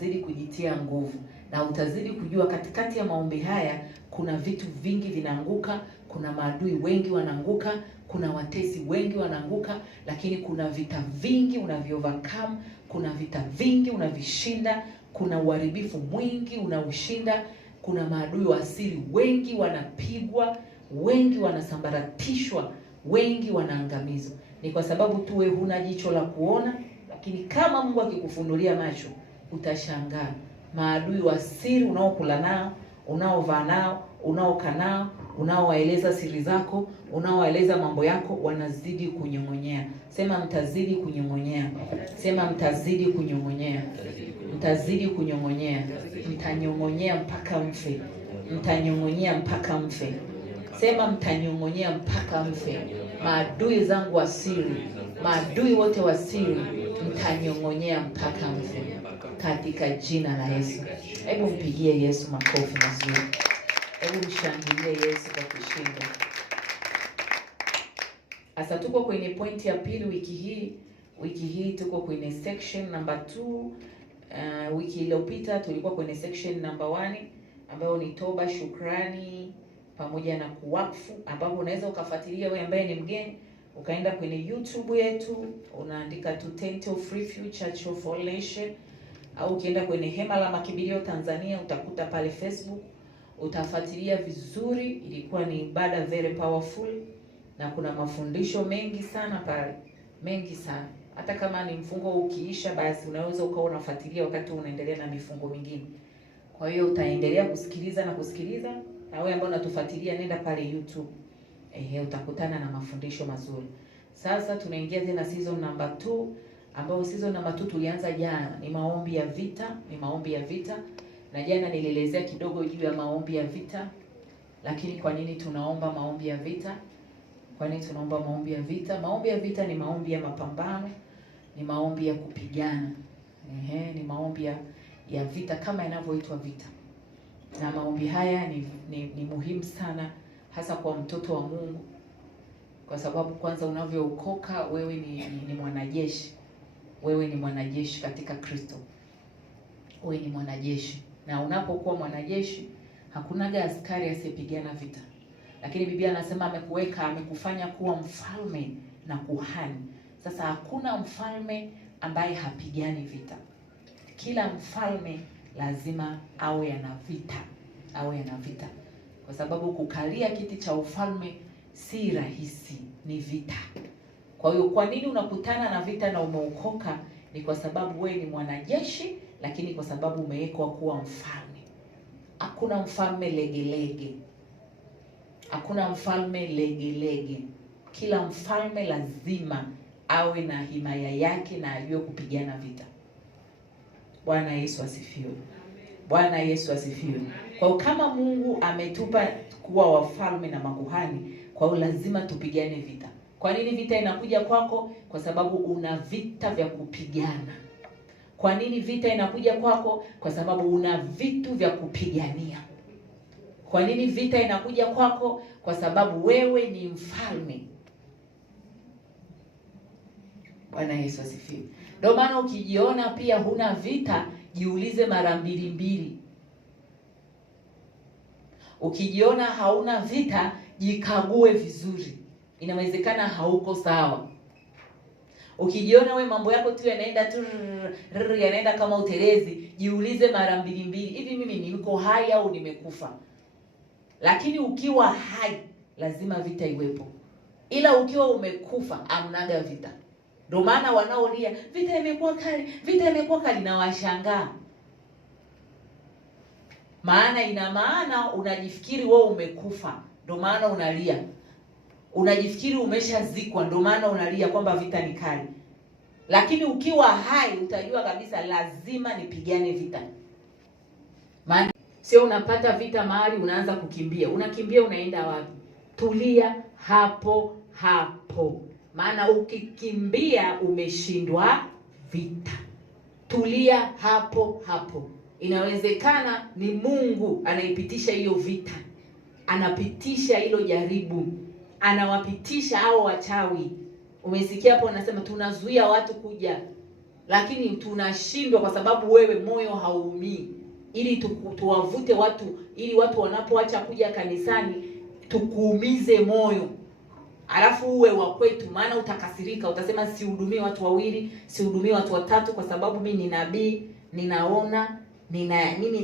unazidi kujitia nguvu, na utazidi kujua katikati ya maombi haya kuna vitu vingi vinaanguka, kuna maadui wengi wanaanguka, kuna watesi wengi wanaanguka, lakini kuna vita vingi unavyovercome, kuna vita vingi unavishinda, kuna uharibifu mwingi unaushinda, kuna maadui wa asili wengi wanapigwa, wengi wanasambaratishwa, wengi wanaangamizwa. Ni kwa sababu tu wewe huna jicho la kuona, lakini kama Mungu akikufunulia macho utashangaa. Maadui wa siri unaokula nao, unaovaa nao, unaokaa nao, unaowaeleza siri zako, unaowaeleza mambo yako, wanazidi kunyong'onyea. Sema mtazidi kunyong'onyea. Sema mtazidi kunyong'onyea. Mtazidi kunyong'onyea. Mtanyong'onyea mpaka mfe. Mtanyong'onyea mpaka mfe. Sema mtanyong'onyea mpaka mfe. Maadui zangu wa siri, maadui wote wa siri, mtanyong'onyea mpaka mfe, katika jina la Yesu. Hebu mpigie Yesu makofi mazuri. Hebu mshangilie Yesu kwa kushinda. Sasa tuko kwenye pointi ya pili wiki hii tuko kwenye section number 2. Wiki iliyopita tulikuwa kwenye section number 1 ambayo ni toba, shukrani pamoja na kuwakfu, ambapo unaweza ukafuatilia wewe ambaye ni mgeni, ukaenda kwenye YouTube yetu, unaandika to Tent of Refuge Church of All Nations, au ukienda kwenye Hema la Makimbilio Tanzania utakuta pale Facebook, utafuatilia vizuri. Ilikuwa ni ibada very powerful na kuna mafundisho mengi sana pale, mengi sana. Hata kama ni mfungo ukiisha, basi unaweza ukawa unafuatilia wakati unaendelea na mifungo mingine. Kwa hiyo utaendelea kusikiliza na kusikiliza. Na wewe ambao unatufuatilia, nenda pale YouTube. Utakutana na mafundisho mazuri. Sasa tunaingia tena season number 2, ambao season number 2 tulianza jana. Ni maombi ya vita, ni maombi ya vita. Na jana nilielezea kidogo juu ya maombi ya vita. Lakini kwa nini tunaomba maombi ya vita? Kwa nini tunaomba maombi ya vita? Maombi ya vita ni maombi ya mapambano, ni maombi ya kupigana. Ni maombi ya vita kama inavyoitwa vita. Na maombi haya ni muhimu sana, hasa kwa mtoto wa Mungu, kwa sababu kwanza unavyookoka wewe ni mwanajeshi. Wewe ni mwanajeshi katika Kristo. Wewe ni mwanajeshi. Na unapokuwa mwanajeshi, hakunaga askari asiyepigana vita. Lakini Biblia anasema amekufanya kuwa mfalme na kuhani. Sasa hakuna mfalme ambaye hapigani vita. Kila mfalme lazima awe ana vita. Kwa sababu kukalia kiti cha ufalme si rahisi, ni vita. Kwa hiyo kwa nini unakutana na vita na umeokoka? Ni kwa sababu wewe ni mwanajeshi, lakini kwa sababu umewekwa kuwa mfalme. Hakuna mfalme legelege. Hakuna mfalme legelege. Kila mfalme lazima awe na himaya yake na ajue kupigana vita. Bwana Yesu asifiwe. Bwana Yesu asifiwe. Kwa hiyo kama Mungu ametupa kuwa wafalme na makuhani, kwa hiyo lazima tupigane vita. Kwa nini vita inakuja kwako? Kwa sababu una vita vya kupigana. Kwa nini vita inakuja kwako? Kwa sababu una vitu vya kupigania. Kwa nini vita inakuja kwako? Kwa sababu wewe ni mfalme. Bwana Yesu asifiwe. Ndio maana ukijiona pia huna vita, jiulize mara mbili. Ukijiona hauna vita, jikague vizuri. Inawezekana hauko sawa. Ukijiona we mambo yako tu yanaenda kama utelezi, jiulize mara mbili. Hivi mimi niko hai au nimekufa? Lakini ukiwa hai, lazima vita iwepo. Ila ukiwa umekufa, hamnaga vita. Ndio maana wanaolia vita imekuwa kali na washangaa. Maana ina maana unajifikiri wewe umekufa, ndio maana unalia. Unajifikiri umeshazikwa, ndio maana unalia kwamba vita ni kali. Lakini ukiwa hai utajua kabisa lazima nipigane vita. Maana sio unapata vita mahali unaanza kukimbia. Unakimbia unaenda wapi? Tulia hapo. Maana ukikimbia umeshindwa vita. Tulia hapo. Inawezekana ni Mungu anaipitisha hiyo vita. Anapitisha hilo jaribu. Anawapitisha hao wachawi. Umesikia hapo anasema tunazuia watu kuja. lakini tunashindwa kwa sababu wewe moyo hauumii, ili tuwavute watu, ili watu wanapoacha kuja kanisani tukuumize moyo, alafu uwe wa kwetu. Maana utakasirika, utasema sihudumii watu wawili, sihudumii watu watatu, kwa sababu mimi ni nabii, ninaona mimi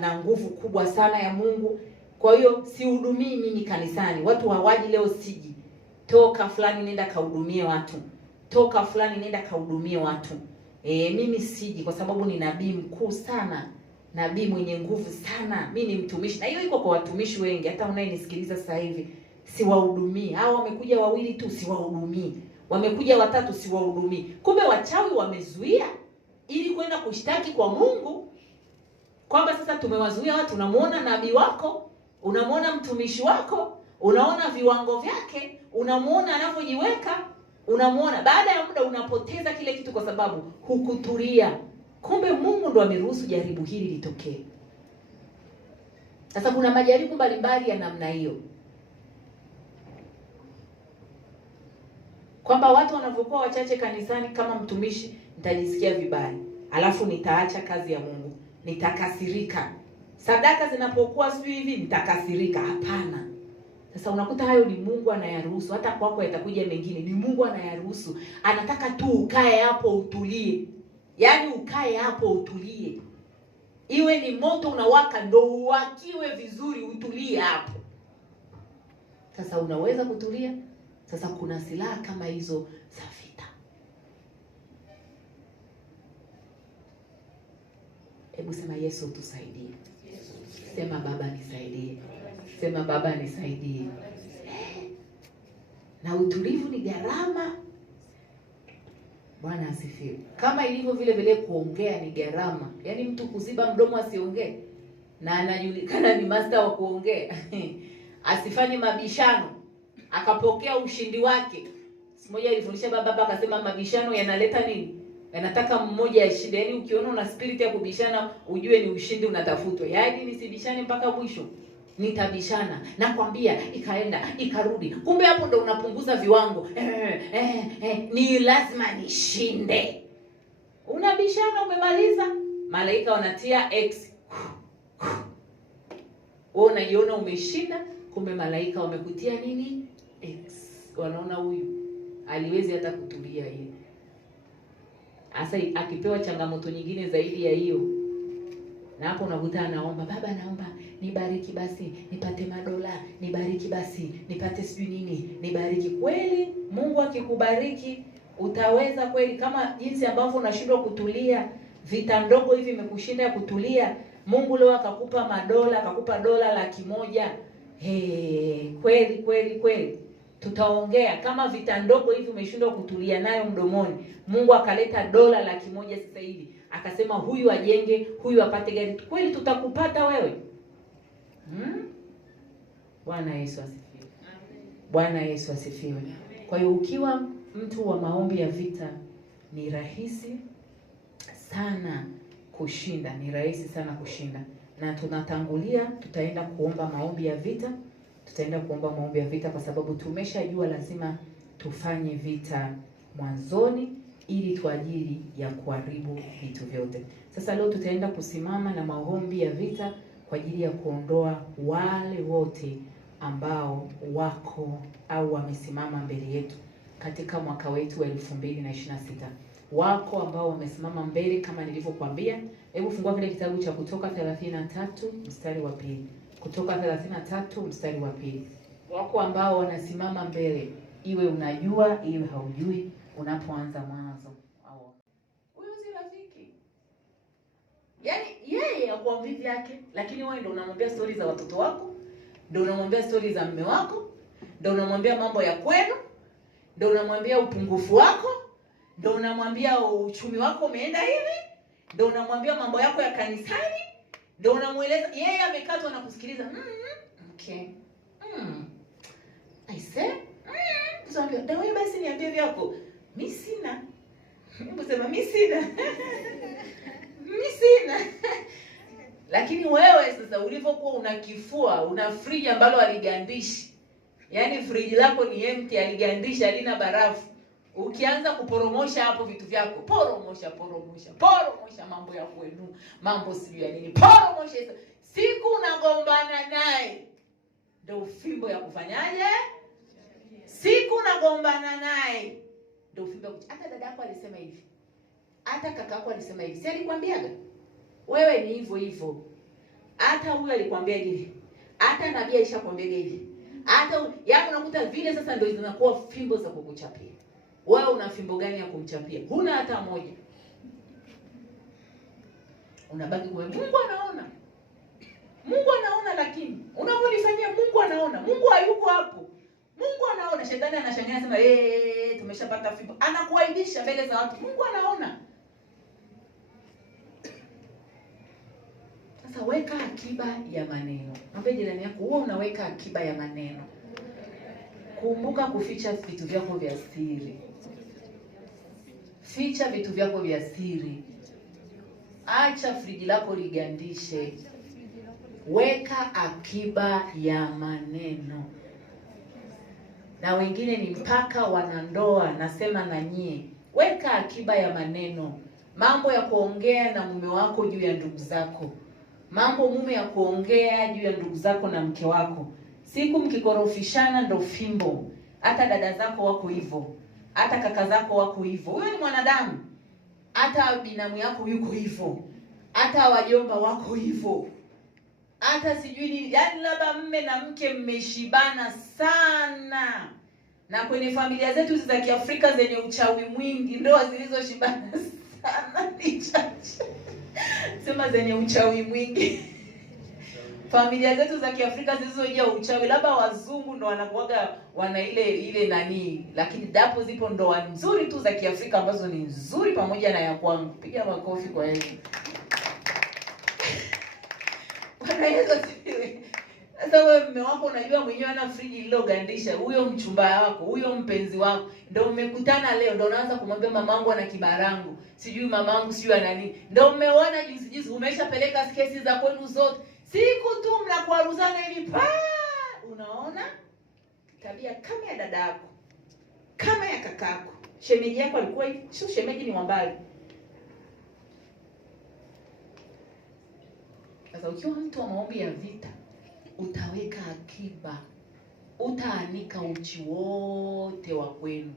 na nguvu kubwa sana ya Mungu, kwa hiyo sihudumii mimi kanisani. Watu hawaji leo, siji. Toka fulani nenda kahudumie watu, toka fulani nenda kahudumie watu. Mimi siji kwa sababu ni nabii mkuu sana, nabii mwenye nguvu sana. Mimi ni mtumishi, na hiyo iko kwa watumishi wengi. Hata unayenisikiliza sasa hivi siwahudumii. Hao wamekuja wawili tu, siwahudumii. Wamekuja watatu, siwahudumii. Kumbe wachawi wamezuia ili kwenda kushtaki kwa Mungu kwamba sasa tumewazuia watu. Unamuona nabii wako, unamuona mtumishi wako, unaona viwango vyake, unamuona anavyojiweka, unamuona. Baada ya muda unapoteza kile kitu kwa sababu hukutulia. Kumbe Mungu ndo ameruhusu jaribu hili litokee. Sasa kuna majaribu mbalimbali ya namna hiyo, kwamba watu wanavyokuwa wachache kanisani, kama mtumishi nitajisikia vibaya, alafu nitaacha kazi ya Mungu, nitakasirika. Sadaka zinapokuwa sio hivi, nitakasirika. Hapana. Sasa unakuta hayo ni Mungu anayaruhusu. Hata kwako yatakuja mengine, ni Mungu anayaruhusu. Anataka tu ukae hapo utulie. Yaani ukae hapo utulie. Iwe ni moto unawaka, ndo uwakiwe vizuri, utulie hapo. Sasa unaweza kutulia. Sasa kuna silaha kama hizo za vita. Hebu sema Yesu utusaidie. Sema Baba nisaidie. Sema Baba nisaidie. Na utulivu ni gharama. Bwana asifiwe. Kama ilivyo vile vile kuongea ni gharama. Yaani mtu kuziba mdomo asiongee, na anajulikana ni master wa kuongea asifanye mabishano, akapokea ushindi wake. Siku moja alifundisha baba akasema mabishano yanaleta nini? Yanataka mmoja ashinde. Yaani ukiona una spirit ya kubishana, ujue ni ushindi unatafutwa. Yaani nisibishane mpaka mwisho, nitabishana. Nakwambia ikaenda, ikarudi. Kumbe hapo ndo unapunguza viwango. Ni lazima nishinde. Unabishana, umemaliza. Malaika wanatia X. Wewe unajiona umeshinda, kumbe malaika wamekutia nini? X. Wanaona huyu aliwezi hata kutulia yeye. Asa akipewa changamoto nyingine zaidi ya hiyo, na hapo unakuta anaomba, Baba naomba nibariki basi nipate madola, nibariki basi nipate sijui nini, nibariki. Kweli Mungu akikubariki utaweza kweli? Kama jinsi ambavyo unashindwa kutulia, vita ndogo hivi imekushinda ya kutulia, Mungu leo akakupa madola, akakupa dola 100,000. Kweli kweli kweli. Tutaongea kama vita ndogo hivi umeshindwa kutulia nayo mdomoni, Mungu akaleta dola 100,000 sasa hivi, akasema huyu ajenge, huyu apate gari. Kweli tutakupata wewe? Bwana Yesu asifiwe. Bwana Yesu asifiwe. Kwa hiyo ukiwa mtu wa maombi ya vita, ni rahisi sana kushinda, ni rahisi sana kushinda. Na tunatangulia, tutaenda kuomba maombi ya vita. Tutaenda kuomba maombi ya vita kwa sababu tumeshajua lazima tufanye vita mwanzoni ili kwa ajili ya kuharibu vitu vyote. Sasa leo tutaenda kusimama na maombi ya vita kwa ajili ya kuondoa wale wote ambao wako au wamesimama mbele yetu katika mwaka wetu wa 2026. Wako ambao wamesimama mbele kama nilivyokuambia. Hebu fungua kile kitabu cha Kutoka 33 mstari wa 2. Kutoka 33 mstari wa 2. Wako ambao wanasimama mbele, iwe unajua iwe haujui, unapoanza mwanzo. Huyu si rafiki. Yaani yeye hakuambii vyake, lakini wewe ndio unamwambia story za watoto wako, ndio unamwambia story za mume wako, ndio unamwambia mambo ya kwenu, ndio unamwambia upungufu wako, ndio unamwambia uchumi wako umeenda hivi, ndio unamwambia mambo yako ya kanisani, ndio unamueleza. Yeye amekatwa na kusikiliza. Okay. I say, tuambie, "Ndio wewe basi niambie vyako." Mimi sina. Hebu sema mimi sina. Mimi sina. Lakini wewe sasa ulivyokuwa una kifua, una friji ambalo aligandishi. Yaani friji lako ni empty, aligandisha halina barafu. Ukianza kuporomosha hapo vitu vyako, poromosha mambo ya kwenu, mambo sijui ya nini, poromosha. Siku unagombana naye ndio fimbo ya kufanyaje? Siku unagombana naye ndio fimbo. Hata dada yako alisema hivi, hata kaka yako alisema hivi, si alikwambiaga wewe ni hivyo hivyo? Hata huyu alikwambia hivi, hata nabii alishakwambia hivi, hata yaani unakuta vile sasa ndio zinakuwa fimbo za kukuchapia. Wewe una fimbo gani ya kumchapia? Huna hata moja. Unabaki kwa Mungu anaona. Mungu anaona, lakini unapolifanyia Mungu anaona. Mungu hayuko hapo. Mungu anaona. Shetani anashangaa anasema tumeshapata fimbo. Anakuaibisha mbele za watu. Mungu anaona. Sasa weka akiba ya maneno. Mwambie jirani yako, wewe unaweka akiba ya maneno. Kumbuka kuficha vitu vyako vya siri. Ficha vitu vyako vya siri. Acha friji lako ligandishe. Weka akiba ya maneno. Na wengine ni mpaka wanandoa, nasema na nyie, weka akiba ya maneno. Mambo ya kuongea na mume wako juu ya ndugu zako. Mambo mume ya kuongea juu ya ndugu zako na mke wako. Siku mkikorofishana ndo fimbo. Hata dada zako wako hivyo. Hata kaka zako wako hivyo. Huyo ni mwanadamu. Hata binamu yako yuko hivyo. Hata wajomba wako hivyo. Hata sijui ni yaani labda mme na mke mmeshibana sana. Na kwenye familia zetu za Kiafrika zenye uchawi mwingi, ndoa zilizoshibana sana ni chache. Sema zenye uchawi mwingi. Familia zetu za Kiafrika zilizojaa uchawi, labda wazungu ndo wanakuaga wana ile nani, lakini dapo zipo ndoa nzuri tu za Kiafrika ambazo ni nzuri pamoja na ya kwangu. Piga makofi kwa Yesu. Bwana Yesu asifiwe. Sasa wewe mume wako unajua mwenyewe ana friji lilogandisha, huyo mchumba wako, huyo mpenzi wako, ndio mmekutana leo, ndio unaanza kumwambia mamangu ana kibarangu, sijui mamangu sijui ana nini. Ndio mmeona juzi umeshapeleka kesi za kwenu zote. Siku tu mnakuaruzana hivi unaona tabia kama ya dada yako, kama ya kakako. Shemeji yako alikuwa hivi, sio shemeji ni mwambali. Sasa ukiwa mtu wa maombi ya vita, utaweka akiba. Utaanika uchi wote wa kwenu.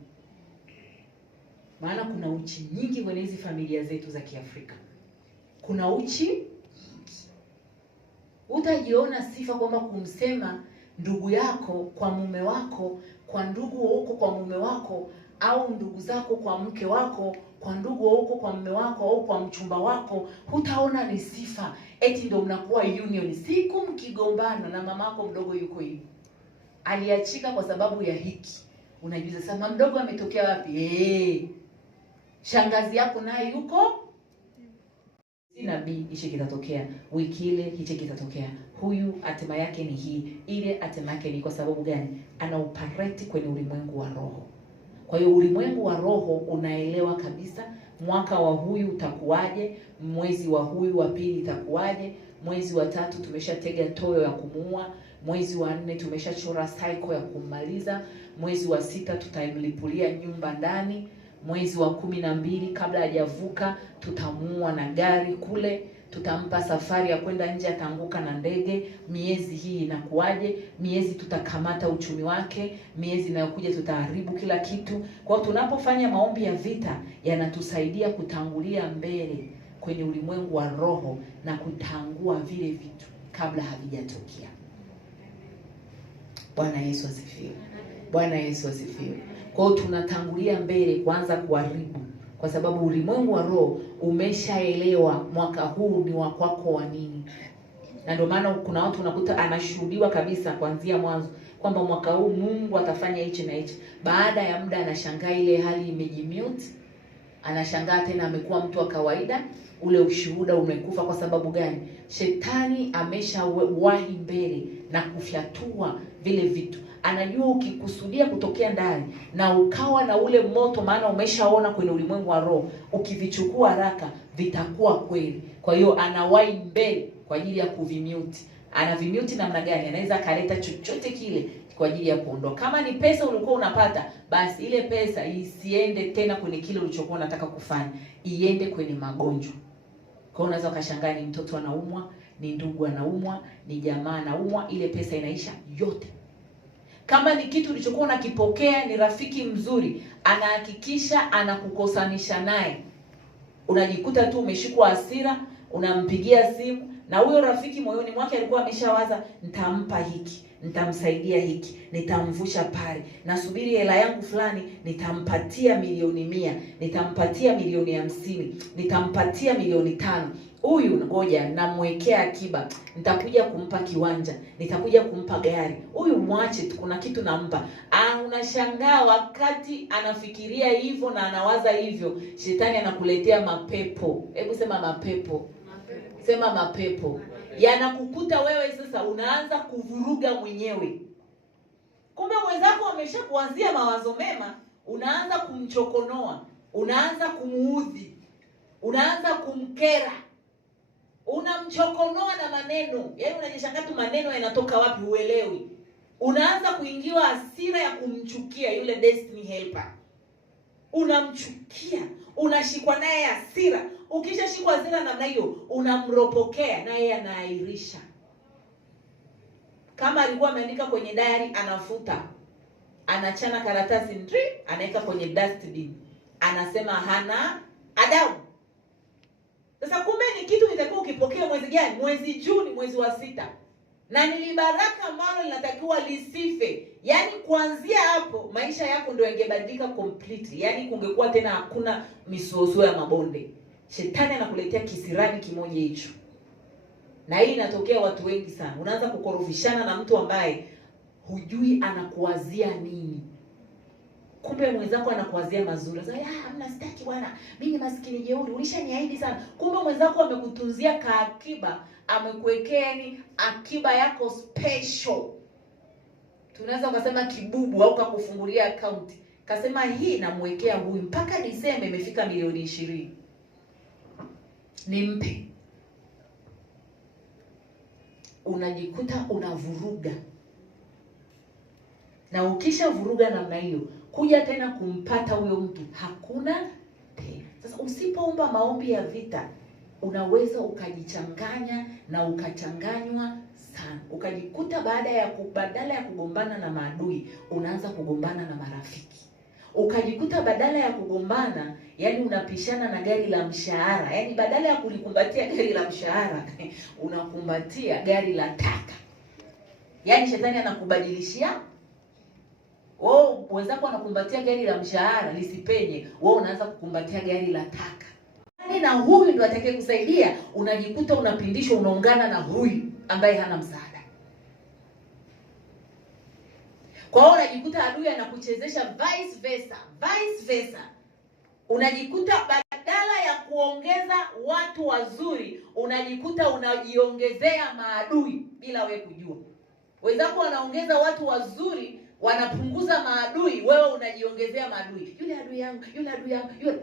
Maana kuna uchi nyingi kwenye hizi familia zetu za Kiafrika. Kuna uchi. Utajiona sifa kwamba kumsema ndugu yako kwa mume wako, kwa ndugu wa huko kwa mume wako, au ndugu zako kwa mke wako, kwa ndugu wa huko kwa mume wako au kwa mchumba wako, hutaona ni sifa. Eti ndio mnakuwa union. Siku mkigombana na mamako mdogo yuko hivi, aliachika kwa sababu ya hiki, unajiuliza sasa mdogo ametokea wapi? Shangazi yako naye yuko nabii, hichi kitatokea wiki ile, hichi kitatokea. Huyu hatima yake ni hii, ile hatima yake ni. Kwa sababu gani? Ana operate kwenye ulimwengu wa roho. Kwa hiyo ulimwengu wa roho unaelewa kabisa mwaka wa huyu utakuwaje, mwezi wa huyu wa pili itakuwaje, mwezi wa 3 tumeshatega toyo ya kumuua, mwezi wa 4 tumeshachora cycle ya kummaliza, mwezi wa 6 tutamlipulia nyumba ndani, mwezi wa 12 kabla hajavuka tutamuua na gari kule, tutampa safari ya kwenda nje, atanguka na ndege. Miezi hii inakuaje? Miezi tutakamata uchumi wake, miezi inayokuja tutaharibu kila kitu. Kwa hiyo tunapofanya maombi ya vita, yanatusaidia kutangulia mbele kwenye ulimwengu wa roho na kutangua vile vitu kabla havijatokea. Bwana Yesu asifiwe. Bwana Yesu asifiwe. Kwa hiyo tunatangulia mbele kuanza kuharibu, kwa sababu ulimwengu wa roho umeshaelewa mwaka huu ni wa kwako wa nini. Na ndio maana kuna watu unakuta anashuhudiwa kabisa kuanzia mwanzo kwamba mwaka huu Mungu atafanya hichi na hichi. Baada ya muda anashangaa ile hali imejimute. Anashangaa tena amekuwa mtu wa kawaida, ule ushuhuda umekufa. Kwa sababu gani? Shetani ameshawahi mbele na kufyatua vile vitu. Anajua ukikusudia kutokea ndani na ukawa na ule moto, maana umeshaona kwenye ulimwengu wa roho, ukivichukua haraka vitakuwa kweli. Kwa hiyo anawahi mbele kwa ajili ya kuvimute. Anavimute namna gani? Anaweza akaleta chochote kile kwa ajili ya kuondoa. Kama ni pesa ulikuwa unapata, basi ile pesa isiende tena kwenye kile ulichokuwa unataka kufanya, iende kwenye magonjwa. Kwa unaweza ukashangaa ni mtoto anaumwa, ni ndugu anaumwa, ni jamaa anaumwa, ile pesa inaisha yote. Kama ni kitu ulichokuwa unakipokea, ni rafiki mzuri, anahakikisha anakukosanisha naye, unajikuta tu umeshikwa hasira, unampigia simu, na huyo rafiki moyoni mwake alikuwa ameshawaza, nitampa hiki, nitamsaidia hiki, nitamvusha pale, nasubiri hela yangu fulani, nitampatia milioni 100, nitampatia milioni 50, nitampatia milioni 5. Huyu ngoja namwekea akiba, nitakuja kumpa kiwanja, nitakuja kumpa gari. Huyu mwache tu, kuna kitu nampa. Unashangaa wakati anafikiria hivyo na anawaza hivyo, shetani anakuletea mapepo. Hebu sema mapepo. Sema mapepo. Yanakukuta wewe sasa unaanza kuvuruga mwenyewe. Kumbe mwenzako ameshakuanzia mawazo mema, unaanza kumchokonoa, unaanza kumuudhi, unaanza kumkera. Unamchokonoa na maneno. Yaani unajishangaa tu maneno yanatoka wapi uelewi. Unaanza kuingiwa hasira ya kumchukia yule destiny helper. Unamchukia, unashikwa naye hasira. Ukishashikwa hasira namna hiyo, unamropokea na yeye anaahirisha. Kama alikuwa ameandika kwenye diary, anafuta. Anachana karatasi ndri, anaweka kwenye dustbin. Anasema hana adabu. Sasa kumbe ni kitu nitakiwa ukipokea mwezi gani? Mwezi Juni, mwezi wa 6. Na nilibaraka ambalo linatakiwa lisife. Yaani kuanzia hapo maisha yako ndio yangebadilika completely. Yaani kungekuwa tena hakuna misuosuo ya mabonde. Shetani anakuletea kisirani kimoja hicho. Na hii inatokea watu wengi sana. Unaanza kukorofishana na mtu ambaye hujui anakuwazia nini. Kumbe mwenzako anakuwazia mazuri. Sasa hamna, sitaki bwana, mimi maskini jeuri, ulishaniahidi sana. Kumbe mwenzako amekutunzia kaakiba, amekuwekea ni akiba yako special. Tunaweza kusema kibubu au kukufungulia account. Kasema hii namwekea huyu mpaka Disemba imefika milioni 20. Nimpe. Unajikuta unavuruga. Na ukisha vuruga namna hiyo, kuja tena kumpata huyo mtu hakuna tena. Sasa usipoomba maombi ya vita, unaweza ukajichanganya na ukachanganywa sana. Ukajikuta badala ya kugombana na maadui, unaanza kugombana na marafiki. Ukajikuta badala ya kugombana, yani unapishana na gari la mshahara. Yani badala ya kulikumbatia gari la mshahara, unakumbatia gari la taka. Yani shetani anakubadilishia. Wenzako anakumbatia gari la mshahara lisipenye, wewe unaanza kukumbatia gari la taka. Na huyu ndio atakaye kusaidia, unajikuta unapindishwa, unaungana na huyu ambaye hana msaada. Kwa hiyo unajikuta adui anakuchezesha vice versa. Unajikuta badala ya kuongeza watu wazuri, unajikuta unajiongezea maadui bila wewe kujua. Wenzako wanaongeza watu wazuri, wanapunguza maadui, wewe unajiongezea maadui. Yule adui yangu.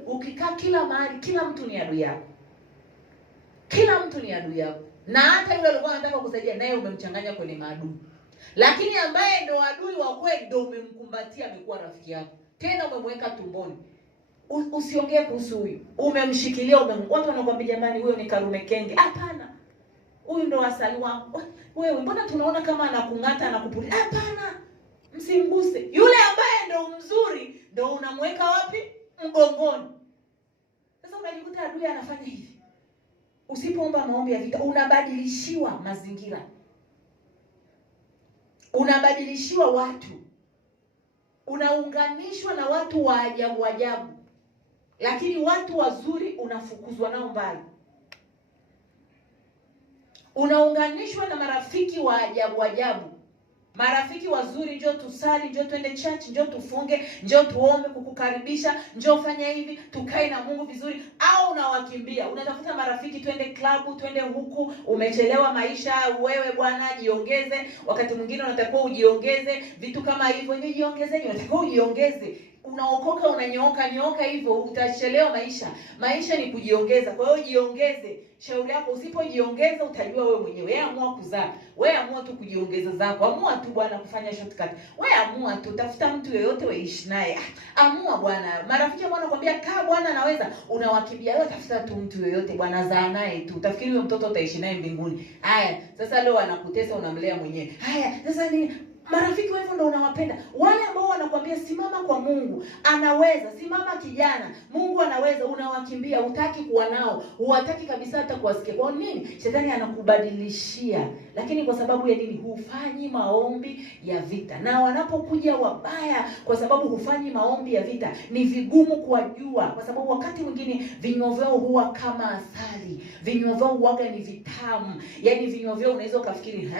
Ukikaa kila mahali, kila mtu ni adui yako. Na hata yule alikuwa anataka kusaidia naye umemchanganya kwenye maadui. Lakini ambaye ndo adui wa kweli ndo umemkumbatia, amekuwa rafiki yako. Tena umemweka tumboni. Usiongee kuhusu huyu. Umemshikilia, watu wanakuambia jamani huyo ni Karume Kenge. Hapana. Huyu ndo asali wangu. Wewe mbona tunaona kama anakungata, anakupulia? Hapana. Msimguse. Yule ambaye ndo mzuri ndo unamweka wapi? Mgongoni. Sasa unajikuta adui anafanya hivi. Usipoomba maombi ya vita, unabadilishiwa mazingira. Unabadilishiwa watu. Unaunganishwa na watu wa ajabu. Lakini watu wazuri unafukuzwa nao mbali. Unaunganishwa na marafiki wa ajabu. Marafiki wazuri, njoo tusali, njoo twende church, njoo tufunge, njoo tuombe, kukukaribisha, njoo fanya hivi, tukae na Mungu vizuri. Au unawakimbia, unatafuta marafiki, twende klabu, twende huku, umechelewa maisha, wewe bwana jiongeze. Wakati mwingine unatakiwa ujiongeze, vitu kama hivyo, jiongezeni, unatakiwa ujiongeze. unaokoka unanyooka hivyo, utachelewa maisha. Maisha ni kujiongeza. Kwa hiyo jiongeze. Shauri yako, usipojiongeza utajua wewe mwenyewe. Wewe amua kuzaa. Wewe amua tu kujiongeza zako. Amua tu bwana kufanya shortcut. Wewe amua tu, tafuta mtu yeyote weishi naye. Amua bwana. Marafiki bwana kwambia kaa bwana naweza, unawakimbia. Wewe tafuta tu mtu yeyote bwana, zaa naye tu. Utafikiri huyo mtoto utaishi naye mbinguni. Haya, sasa leo anakutesa unamlea mwenyewe. Haya, sasa ni marafiki wewe ndio unawapenda. Wale ambao wanakuambia simama kwa Mungu, anaweza. Simama kijana, Mungu anaweza, unawakimbia, hutaki kuwa nao. Huwataki kabisa hata kuwasikia. Kwa nini? Shetani anakubadilishia. Lakini kwa sababu ya nini? Hufanyi maombi ya vita. Na wanapokuja wabaya kwa sababu hufanyi maombi ya vita, ni vigumu kuwajua. Kwa sababu wakati mwingine vinywa vyao huwa kama asali. Vinywa vyao huwaga ni vitamu. Yaani vinywa vyao unaweza ukafikiri,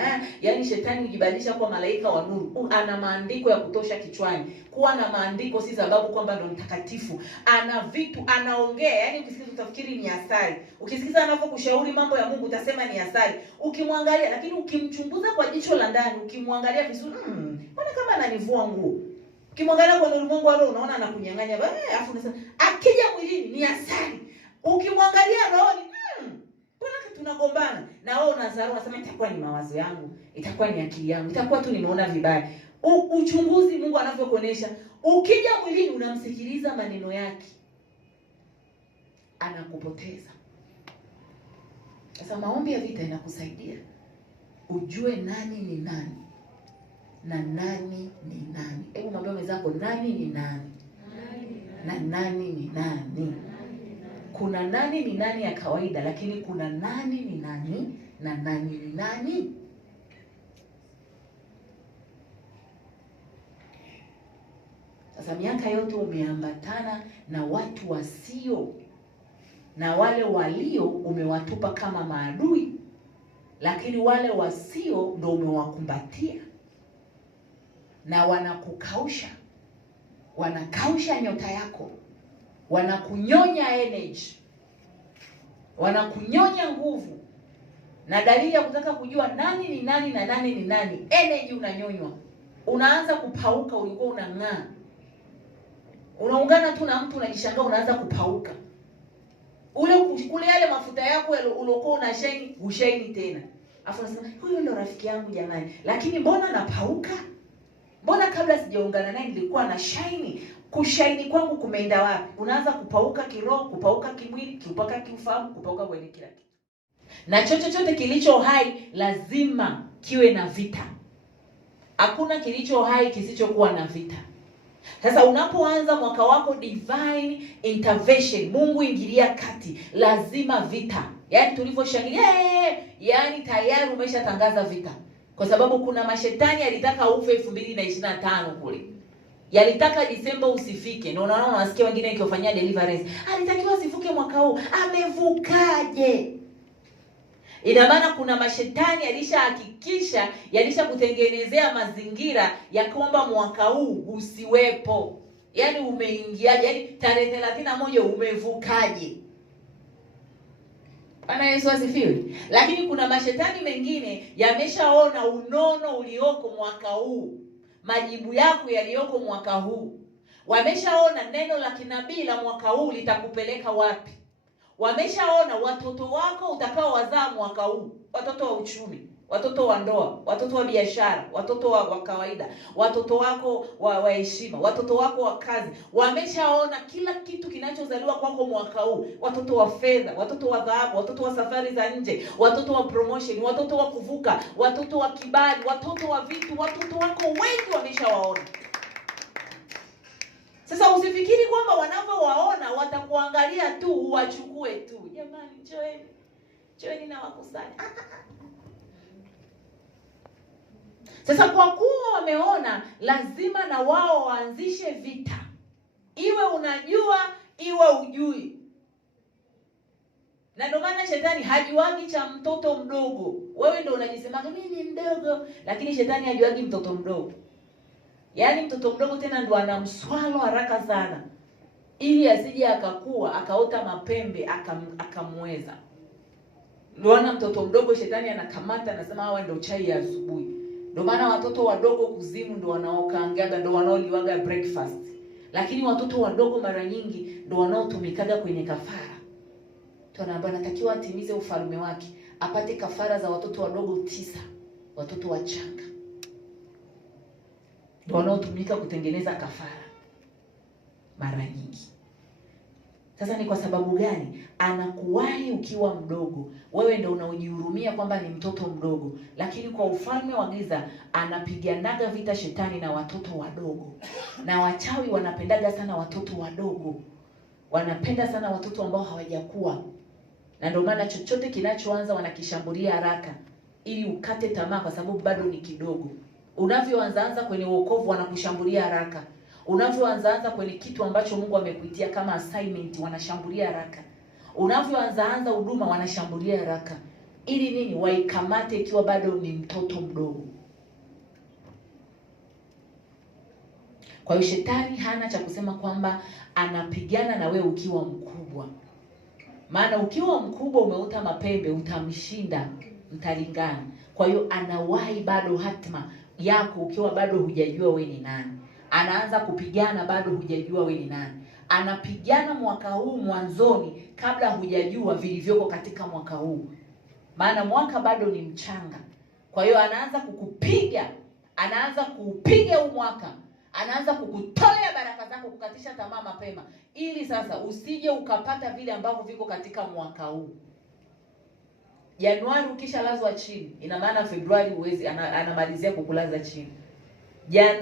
yaani shetani hujibadilisha kwa malaika wa nuru. Ana maandiko ya kutosha kichwani. Kuwa na maandiko si sababu kwamba ndo mtakatifu. Ana vitu anaongea, yaani ukisikiza utafikiri ni asali. Ukisikiza anapokushauri mambo ya Mungu utasema ni asali. Ukimwangalia, lakini ukimchunguza kwa jicho la ndani, ukimwangalia vizuri, mbona kama ananivua nguo. Ukimwangalia kwa ulimwengu wa roho unaona anakunyang'anya. Alafu unasema akija mwilini ni asali. Ukimwangalia rohoni, mbona tunagombana? Na wewe unazarau unasema itakuwa ni mawazo yangu, itakuwa ni akili yangu, itakuwa tu nimeona vibaya. Uchunguzi Mungu anavyokuonesha, ukija mwilini unamsikiliza maneno yake, anakupoteza. Sasa maombi ya vita inakusaidia ujue nani ni nani na nani ni nani. Hebu mwambie mwenzako nani ni nani na nani ni nani. Kuna nani ni nani ya kawaida, lakini kuna nani ni nani na nani ni nani. Sasa miaka yote umeambatana na watu wasio, na wale walio umewatupa kama maadui, lakini wale wasio ndio umewakumbatia, na wanakukausha, wanakausha nyota yako, wanakunyonya energy, wanakunyonya nguvu. Na dalili ya kutaka kujua nani ni nani na nani ni nani, energy unanyonywa, unaanza kupauka. Ulikuwa unang'aa, unaungana tu na mtu unajishangaa unaanza kupauka. Kule yale mafuta yako uliokuwa una shine ushaini tena. Afu unasema huyu ndo rafiki yangu jamani, lakini mbona napauka? Mbona kabla sijaungana naye nilikuwa na shine? Kushaini kwangu kumeenda wapi? Unaanza kupauka kiroho, kupauka kimwili, kupauka kiufahamu, kupauka kwenye kila kitu. Na chochote kilicho hai lazima kiwe na vita. Hakuna kilicho hai kisichokuwa na vita. Sasa unapoanza mwaka wako divine intervention, Mungu ingilia kati, lazima vita. Yaani tulivyoshangilia, yaani tayari umeshatangaza vita. Kwa sababu kuna mashetani yalitaka ufe 2025 kule. Yalitaka Disemba usifike. Na unaona unasikia wengine ikiofanyia deliverance, alitakiwa asivuke mwaka huu. Amevukaje? Ina maana kuna mashetani yalishahakikisha, yalishakutengenezea mazingira ya kwamba mwaka huu usiwepo. Yaani umeingiaje? Yaani tarehe 31 umevukaje? Bwana Yesu asifiwe. Lakini kuna mashetani mengine yameshaona unono ulioko mwaka huu, majibu yako yaliyoko mwaka huu. Wameshaona neno la kinabii la mwaka huu litakupeleka wapi. Wameshaona watoto wako utakao wazaa mwaka huu, watoto wa uchumi, watoto wa ndoa, watoto wa biashara, watoto wa kawaida, watoto wako wa heshima, watoto wako wa kazi. Wameshaona kila kitu kinachozaliwa kwako mwaka huu, watoto wa fedha, watoto wa dhahabu, watoto wa safari za nje, watoto wa promotion, watoto wa kuvuka, watoto wa kibali, watoto wa vitu. Watoto wako wengi wameshawaona. Sasa usifikiri kwamba wanavyowaona watakuangalia tu uwachukue tu. Jamani, njoeni na wakusanya. Sasa kwa kuwa wameona, lazima na wao waanzishe vita. Iwe unajua, iwe ujui. Na ndio maana shetani hajuagi cha mtoto mdogo. Wewe ndio unajisema mimi ni mdogo, lakini shetani hajuagi mtoto mdogo. Yaani mtoto mdogo tena ndo anamswalo haraka sana, ili asije akakua akaota mapembe akamweza. Ndio ana mtoto mdogo shetani anakamata, anasema hawa ndio chai ya asubuhi. Ndio maana watoto wadogo kuzimu ndio wanaokaangaga, ndio wanaoliwaga breakfast. Lakini watoto wadogo mara nyingi ndio wanaotumikaga kwenye kafara. Tunaambia anatakiwa atimize ufalme wake, apate kafara za watoto wadogo 9, watoto wachanga. Ndio wanaotumika kutengeneza kafara mara nyingi. Sasa ni kwa sababu gani? Anakuwahi ukiwa mdogo. Wewe ndio unaojihurumia kwamba ni mtoto mdogo, lakini kwa ufalme wa giza anapiganaga vita shetani na watoto wadogo. Na wachawi wanapendaga sana watoto wadogo. Wanapenda sana watoto ambao hawajakuwa. Na ndio maana chochote kinachoanza wanakishambulia haraka ili ukate tamaa kwa sababu bado ni kidogo. Unavyoanza kwenye wokovu wanakushambulia haraka. Unavyoanza kwenye kitu ambacho Mungu amekuitia kama assignment wanashambulia haraka. Unavyoanza huduma wanashambulia haraka. Ili nini? Waikamate ikiwa bado ni mtoto mdogo. Kwa hiyo shetani hana cha kusema kwamba anapigana na wewe ukiwa mkubwa. Maana ukiwa mkubwa umeuta mapembe utamshinda, mtalingana. Kwa hiyo anawahi bado hatima yako ukiwa bado hujajua we ni nani. Anaanza kupigana bado hujajua we ni nani. Anapigana mwaka huu mwanzoni kabla hujajua vilivyoko katika mwaka huu. Maana mwaka bado ni mchanga. Kwa hiyo anaanza kukupiga, anaanza kuupiga huu mwaka. Anaanza kukutolea baraka zako, kukatisha tamaa mapema, ili sasa usije ukapata vile ambavyo viko katika mwaka huu. Januari ukishalazwa chini, ina maana Februari uwezi anamalizia kukulaza chini.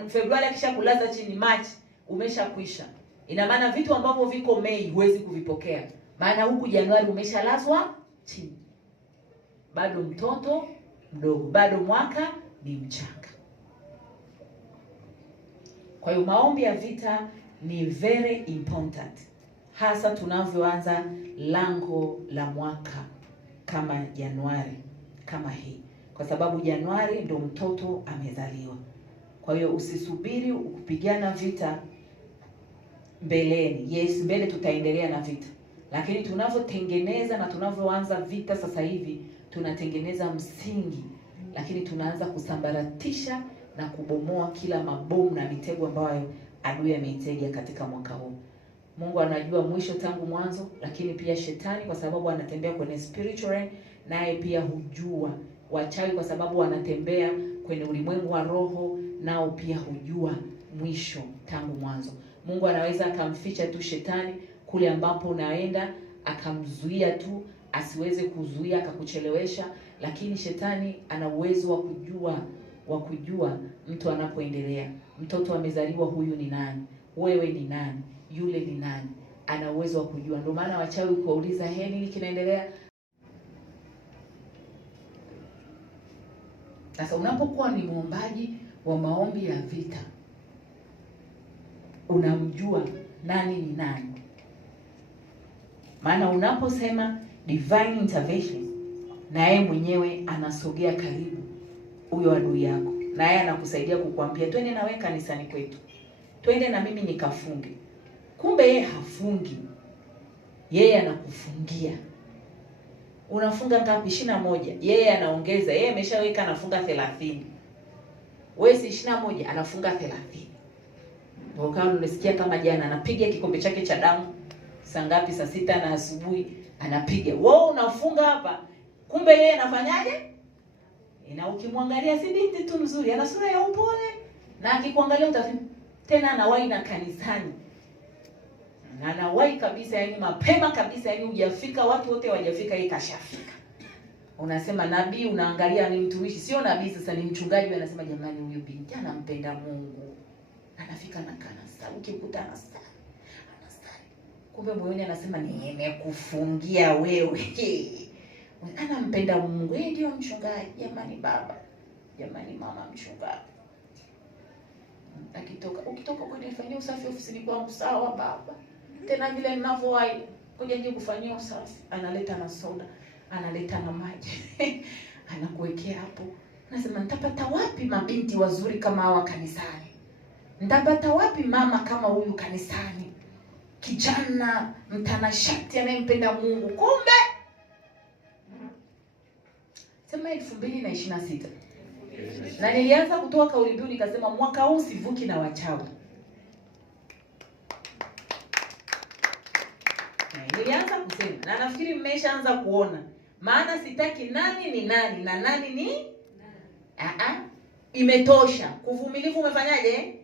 Februari akishakulaza chini, March umeshakwisha. Ina maana vitu ambavyo viko Mei huwezi kuvipokea. Maana huku Januari umeshalazwa chini. Bado mtoto mdogo, bado mwaka ni mchanga. Kwa hiyo maombi ya vita ni very important. Hasa tunavyoanza lango la mwaka kama Januari kama hii. Kwa sababu Januari ndo mtoto amezaliwa. Kwa hiyo usisubiri kupigana vita mbeleni. Yes, mbele tutaendelea na vita. Lakini tunavyotengeneza na tunavyoanza vita sasa hivi, tunatengeneza msingi. Lakini tunaanza kusambaratisha na kubomoa kila mabomu na mitego ambayo adui ameitega katika mwaka huu. Mungu anajua mwisho tangu mwanzo, lakini pia shetani kwa sababu anatembea kwenye spiritual, naye pia hujua. Wachawi kwa sababu wanatembea kwenye ulimwengu wa roho, nao pia hujua mwisho tangu mwanzo. Mungu anaweza akamficha tu shetani kule ambapo unaenda, akamzuia tu asiweze kuzuia, akakuchelewesha, lakini shetani ana uwezo wa kujua mtu anapoendelea. Mtoto amezaliwa, huyu ni nani? Wewe ni nani? Yule ni nani? Ana uwezo wa kujua. Ndio maana wachawi kuuliza, nini kinaendelea? Sasa unapokuwa ni muombaji wa maombi ya vita, unamjua nani ni nani. Maana unaposema divine intervention, na yeye mwenyewe anasogea karibu huyo adui yako. Na yeye anakusaidia kukuambia, twende na wewe kanisani kwetu. Twende na mimi nikafunge. Kumbe yeye hafungi. Yeye anakufungia. Unafunga ngapi? 21. Yeye anaongeza. Yeye ameshaweka anafunga 30. Wewe si 21, anafunga 30. Ndio kama unasikia kama jana anapiga kikombe chake cha damu saa ngapi? Saa 6 na asubuhi anapiga. Wewe unafunga hapa. Kumbe yeye anafanyaje? Na ukimwangalia si binti tu mzuri, ana sura ya upole, na akikuangalia utafikiri tena anawahi na kanisani. Na anawahi kabisa, yani mapema kabisa, yani hujafika, watu wote hawajafika, yeye kashafika. Unasema nabii, unaangalia ni mtumishi, sio nabii sasa, ni mchungaji. Anasema jamani, huyu binti anampenda Mungu. Anafika na kanisa, ukikutana sana anasali. Kumbe moyoni anasema nimekufungia wewe. Anampenda Mungu. Yeye ndio mchungaji. Jamani baba, jamani mama mchungaji. Ukitoka kwenye fanyia usafi ofisini kwangu, sawa baba. Tena vile ninavyowahi, ngoja nje kufanyia usafi. Analeta na soda, analeta na maji. Anakuwekea hapo. Anasema nitapata wapi mabinti wazuri kama hawa kanisani? Nitapata wapi mama kama huyu kanisani? Kijana mtanashati anayempenda Mungu. Kumbe sema 2026. Na nilianza kutoa kauli mbiu nikasema mwaka huu sivuki na wachawi. na nafikiri mmeshaanza kuona. Maana sitaki nani ni nani na nani ni imetosha. Kuvumilivu umefanyaje?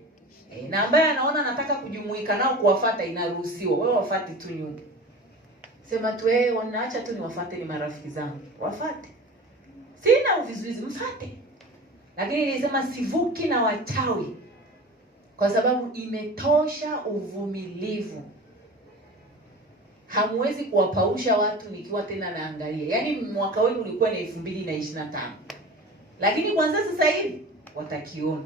Na ambaye anaona anataka kujumuika nao kuwafuata inaruhusiwa. Wewe wafuate tu nyuma. Sema tu wanaacha tu niwafuate, ni marafiki zangu. Wafuate. Sina uvizuizi, mfuate. Lakini nilisema sivuki na wachawi. Kwa sababu imetosha uvumilivu. Hamwezi kuwapausha watu nikiwa tena naangalia. Yaani mwaka wenu ulikuwa ni 2025. Lakini kwanza sasa hivi watakiona.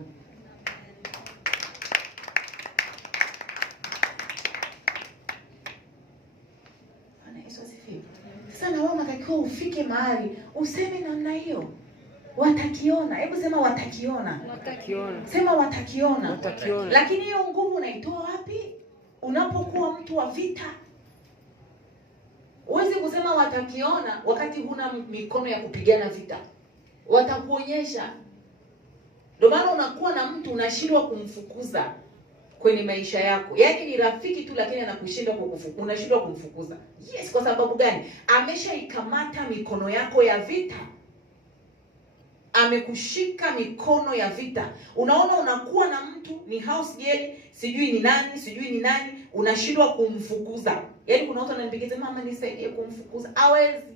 Bwana Yesu asifiwe. Sasa na wewe unatakiwa ufike mahali useme namna hiyo. Watakiona. Hebu sema watakiona. Watakiona. Sema watakiona. Watakiona. Lakini hiyo nguvu unaitoa wapi? Unapokuwa mtu wa vita. Huwezi kusema watakiona wakati huna mikono ya kupigana vita. Watakuonyesha. Ndio maana unakuwa na mtu unashindwa kumfukuza kwenye maisha yako. Yaani ni rafiki tu lakini anakushinda unashindwa kumfukuza. Yes, kwa sababu gani? Ameshaikamata mikono yako ya vita. Amekushika mikono ya vita. Unaona unakuwa na mtu ni house girl, sijui ni nani, unashindwa kumfukuza. Yaani kuna watu wananipigia mama nisaidie kumfukuza. Hawezi.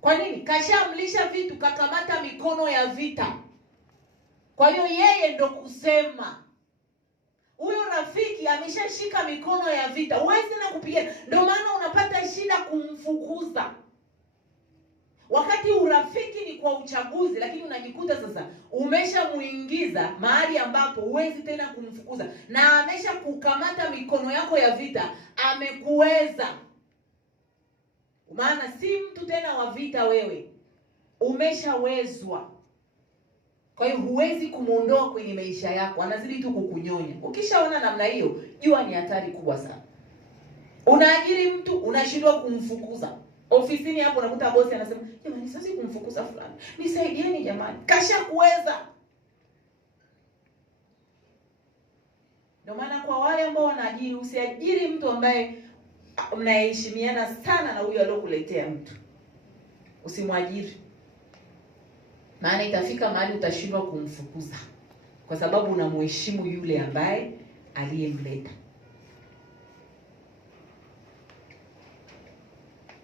Kwa nini? Kashamlisha vitu, kakamata mikono ya vita. Kwa hiyo yeye ndo kusema. Huyo rafiki ameshashika mikono ya vita. Huwezi na kupigana. Ndio maana unapata shida kumfukuza. Wakati urafiki ni kwa uchaguzi, lakini unajikuta sasa umeshamuingiza mahali ambapo huwezi tena kumfukuza. Na amesha kukamata mikono yako ya vita, amekuweza. Maana si mtu tena wa vita wewe. Umeshawezwa. Kwa hiyo huwezi kumuondoa kwenye maisha yako, anazidi tu kukunyonya. Ukishaona namna hiyo, jua ni hatari kubwa sana. Unaajiri mtu, unashindwa kumfukuza. Ofisini hapo unakuta bosi anasema, "Jamani, siwezi kumfukuza fulani. Nisaidieni jamani." Kashakuweza. Ndio maana kwa wale ambao wanaajiri, usiajiri mtu ambaye mnaheshimiana sana na huyo aliyokuletea mtu. Usimwajiri. Maana itafika mahali utashindwa kumfukuza. Kwa sababu unamheshimu yule ambaye aliyemleta.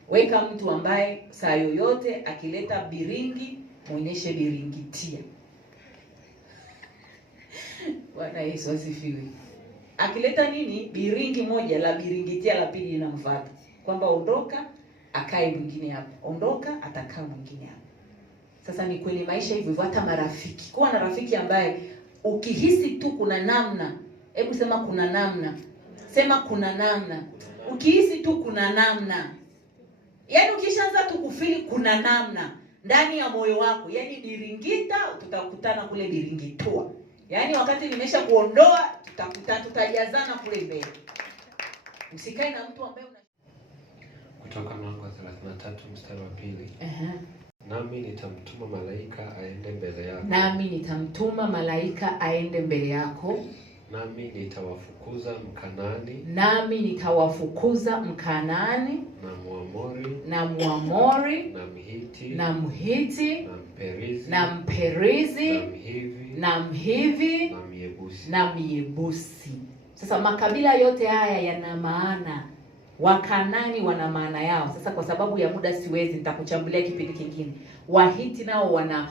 Weka mtu ambaye saa yoyote akileta biringi, muonyeshe biringitia. Bwana Yesu asifiwe. Akileta nini? Biringi moja, la biringitia la pili linamfuata. Kwamba ondoka, akae mwingine hapo. Ondoka, atakaa mwingine hapo. Sasa ni kwenye maisha hivyo, hata marafiki. Kuwa na rafiki ambaye ukihisi tu kuna namna. Hebu sema kuna namna. Sema kuna namna. Ukihisi tu kuna namna. Yaani ukishaanza tu kufili kuna namna ndani ya moyo wako. Yaani biringita, tutakutana kule biringitua. Yaani wakati nimesha kuondoa, tutajazana kule mbele. Usikae na mtu ambaye Kutoka mlango wa 33 mstari wa 2. Nami nitamtuma malaika aende mbele yako. Nami nitamtuma malaika aende mbele yako. Nami nitawafukuza Mkanaani. Nami nitawafukuza Mkanaani. Na Mwamori. Na Mhiti. Na Mhiti. Na Mperizi. Na Mperizi. Na Mhivi. Na Mhivi. Na Myebusi. Na Myebusi. Sasa makabila yote haya yana maana. Wakanani wana maana yao. Sasa kwa sababu ya muda siwezi, nitakuchambulia kipindi kingine. Wahiti nao wana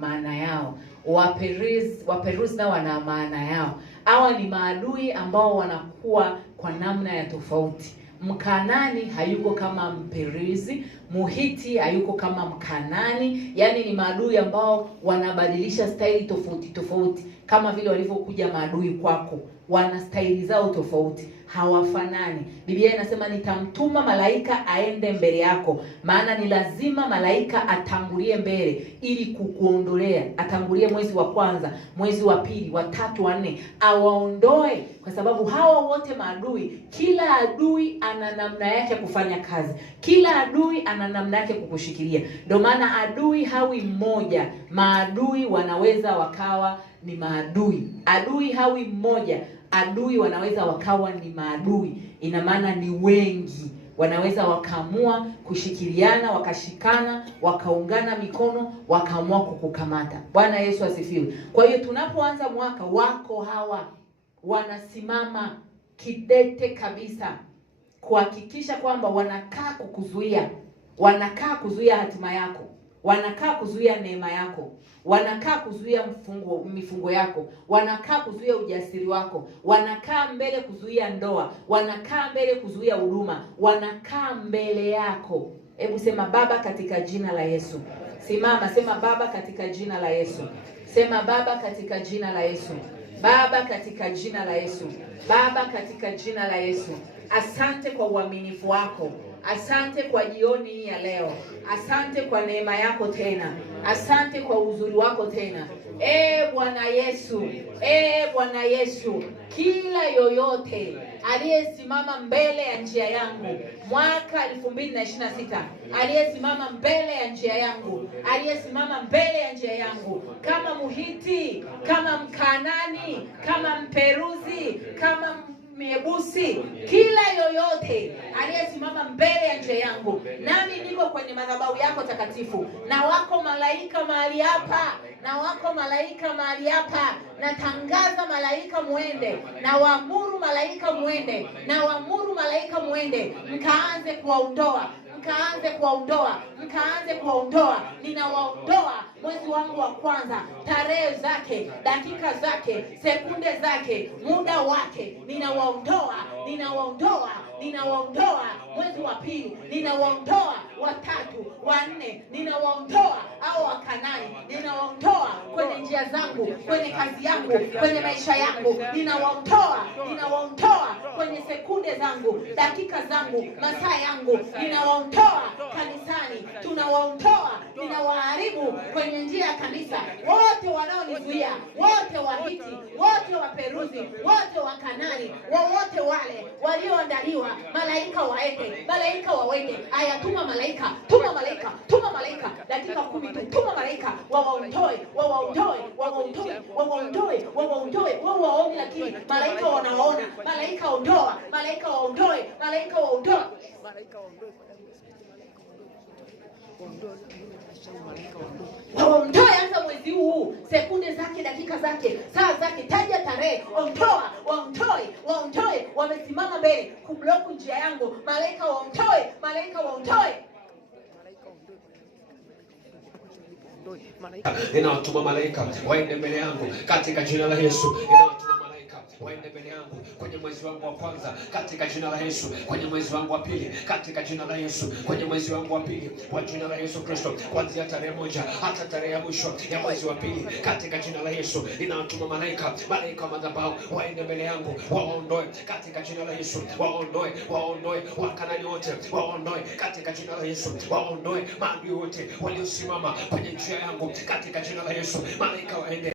maana yao. Waperizi nao wana maana yao. Hawa ni maadui ambao wanakuwa kwa namna ya tofauti. Mkanani hayuko kama Mperizi, Muhiti hayuko kama Mkanani. Yaani ni maadui ambao wanabadilisha staili tofauti tofauti, kama vile walivyokuja maadui kwako. Wana staili zao tofauti, hawafanani. Biblia inasema nitamtuma malaika aende mbele yako. Maana ni lazima malaika atangulie mbele ili kukuondolea. Atangulie mwezi wa kwanza, mwezi wa pili, wa tatu, wa nne, awaondoe. Kwa sababu hawa wote maadui, kila adui ana namna yake kufanya kazi. Kila adui ana namna yake kukushikilia. Ndio maana adui hawi mmoja. Maadui wanaweza wakawa ni maadui. Adui hawi mmoja. Adui wanaweza wakawa ni maadui. Ina maana ni wengi. Wanaweza wakaamua kushikiliana, wakashikana, wakaungana mikono, wakaamua kukukamata. Bwana Yesu asifiwe. Kwa hiyo tunapoanza mwaka, wako hawa wanasimama kidete kabisa kuhakikisha kwamba wanakaa kukuzuia, wanakaa kuzuia hatima yako, wanakaa kuzuia neema yako, wanakaa kuzuia mifungo yako, wanakaa kuzuia ujasiri wako, wanakaa mbele kuzuia ndoa, wanakaa mbele kuzuia huduma, wanakaa mbele yako. Hebu sema Baba katika jina la Yesu. Simama, sema Baba katika jina la Yesu. Sema Baba katika jina la Yesu. Baba katika jina la Yesu. Baba katika jina la Yesu. Asante kwa uaminifu wako. Asante kwa jioni hii ya leo. Asante kwa neema yako tena. Asante kwa uzuri wako tena. Bwana Yesu. Bwana Yesu. Kila yoyote aliyesimama mbele ya njia yangu mwaka 2026, aliyesimama mbele ya njia yangu, aliyesimama mbele ya njia yangu, kama Muhiti, kama Mkanani, kama Mperuzi, kama Miebusi, kila yoyote aliyesimama mbele ya njia yangu, nami niko kwenye madhabahu yako takatifu, na wako malaika mahali hapa, na wako malaika mahali hapa. Natangaza malaika muende, na waamuru malaika muende, na waamuru malaika muende, mkaanze kuwaondoa, mkaanze kuwaondoa, mkaanze kuwaondoa. Ninawaondoa mwezi wangu wa kwanza, tarehe zake, dakika zake, sekunde zake, muda wake, ninawaondoa, ninawaondoa, ninawaondoa. Mwezi wa pili, ninawaondoa. Watatu, wanne, ninawaondoa. Au Wakanani, ninawaondoa kwenye njia zangu, kwenye kazi yangu, kwenye maisha yangu, ninawaondoa, ninawaondoa kwenye sekunde zangu, dakika zangu, masaa yangu, ninawaondoa kanisani, tunawaondoa, ninawaharibu kwenye njia ya kanisa. Wote wanaonizuia, wote Wahiti, wote Waperuzi, wote Wakanani, wote wale walioandaliwa, malaika waende, malaika wawende. Aya, tuma malaika, tuma malaika, tuma malaika. Dakika 10 tu, tuma malaika, wawaondoe, wawaondoe, wawaondoe, wawaondoe, wawaondoe. Wao waoni, lakini malaika wanawaona. Malaika ondoa, malaika waondoe, malaika waondoe, malaika waondoe, waondoe. Anza mwezi huu, sekunde zake, dakika zake, saa zake, taja tarehe, ondoa, waondoe, waondoe. Wamesimama mbele kublock njia yangu, malaika waondoe, malaika waondoe. Ninawatuma malaika waende mbele yangu katika jina la Yesu. Ninawatuma malaika waende mbele yangu kwenye mwezi wangu wa kwanza katika jina la Yesu, kwenye mwezi wangu wa pili katika jina la Yesu, kwenye mwezi wangu wa pili kwa jina la Yesu Kristo, kuanzia tarehe 1 hata tarehe ya mwisho ya mwezi wa pili katika jina la Yesu. Ninawatuma malaika, malaika wa madhabahu waende mbele yangu, waondoe katika jina la Yesu, waondoe, waondoe Wakanani wote, waondoe katika jina la Yesu, waondoe maadui wote waliosimama kwenye njia yangu katika jina la Yesu. Malaika waende